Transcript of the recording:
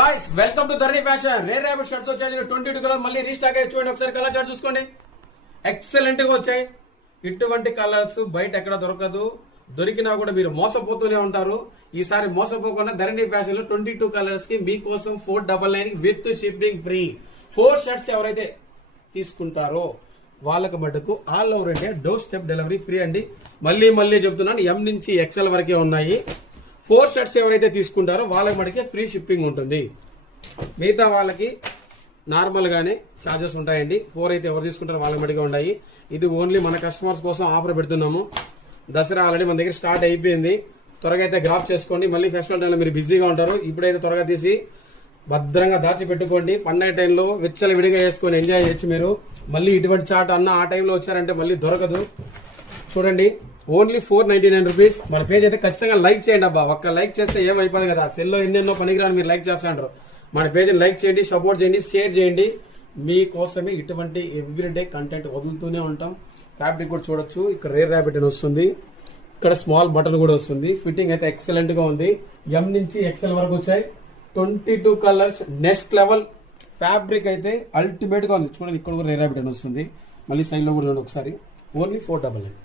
Guys welcome to Dharani fashion. Rare rabbit shirts వచ్చాయి 22 colour మళ్ళీ restock అయ్యి చూడండి. ఒకసారి కలర్ చార్ట్ చూసుకోండి. ఎక్సలెంట్ గా వచ్చాయి. ఇటువంటి కలర్స్ బయట ఎక్కడ దొరకదు. దొరికినా కూడా మీరు మోసపోతూనే ఉంటారు. ఈసారి మోసపోకుండా ధరణి ఫ్యాషన్ లో 22 కలర్స్ కి మీకోసం 499 విత్ షిప్పింగ్ ఫ్రీ. 4 షర్ట్స్ ఎవరైతే తీసుకుంటారో వాళ్ళకి మటుకు all over India door step delivery free అండి. మళ్ళీ చెప్తున్నాను, ఎం నుంచి ఎక్సెల్ వరకే ఉన్నాయి. 4 షర్ట్స్ ఎవరైతే తీసుకుంటారో వాళ్ళకి మటుకే ఫ్రీ షిప్పింగ్ ఉంటుంది. మిగతా వాళ్ళకి నార్మల్గానే ఛార్జెస్ ఉంటాయండి. 4 అయితే ఎవరు తీసుకుంటారో వాళ్ళకి మటుకే ఉన్నాయి. ఇది ఓన్లీ మన కస్టమర్స్ కోసం ఆఫర్ పెడుతున్నాము. దసరా ఆల్రెడీ మన దగ్గర స్టార్ట్ అయిపోయింది. త్వరగా అయితే గ్రాప్ చేసుకోండి. మళ్ళీ ఫెస్టివల్ టైంలో మీరు బిజీగా ఉంటారు. ఇప్పుడైతే త్వరగా తీసి భద్రంగా దాచి పెట్టుకోండి. పండగ టైంలో విచ్చల విడిగా వేసుకొని ఎంజాయ్ చేయొచ్చు మీరు. మళ్ళీ ఇటువంటి చాట్ అన్న ఆ టైంలో వచ్చారంటే మళ్ళీ దొరకదు. చూడండి, ఓన్లీ 499 రూపీస్. మన పేజ్ అయితే ఖచ్చితంగా లైక్ చేయండి అబ్బా. ఒక్క లైక్ చేస్తే ఏమైపోదు కదా. సెల్లో ఎన్నెన్నో పనికిరాని మీరు లైక్ చేస్తాంటారు. మన పేజ్ని లైక్ చేయండి, సపోర్ట్ చేయండి, షేర్ చేయండి. మీకోసమే ఇటువంటి ఎవ్రీడే కంటెంట్ వదులుతూనే ఉంటాం. ఫ్యాబ్రిక్ కూడా చూడొచ్చు. ఇక్కడ రేర్ ర్యాబిట్ అని వస్తుంది. ఇక్కడ స్మాల్ బటన్ కూడా వస్తుంది. ఫిట్టింగ్ అయితే ఎక్సలెంట్ గా ఉంది. ఎం నుంచి ఎక్సెల్ వరకు వచ్చాయి. 22 కలర్స్ నెక్స్ట్ లెవెల్. ఫ్యాబ్రిక్ అయితే అల్టిమేట్ గా ఉంది. చూడండి, ఇక్కడ కూడా రేర్ ర్యాబిట్ అని వస్తుంది. మళ్ళీ సైడ్ లో కూడా చూడండి ఒకసారి. ఓన్లీ 499.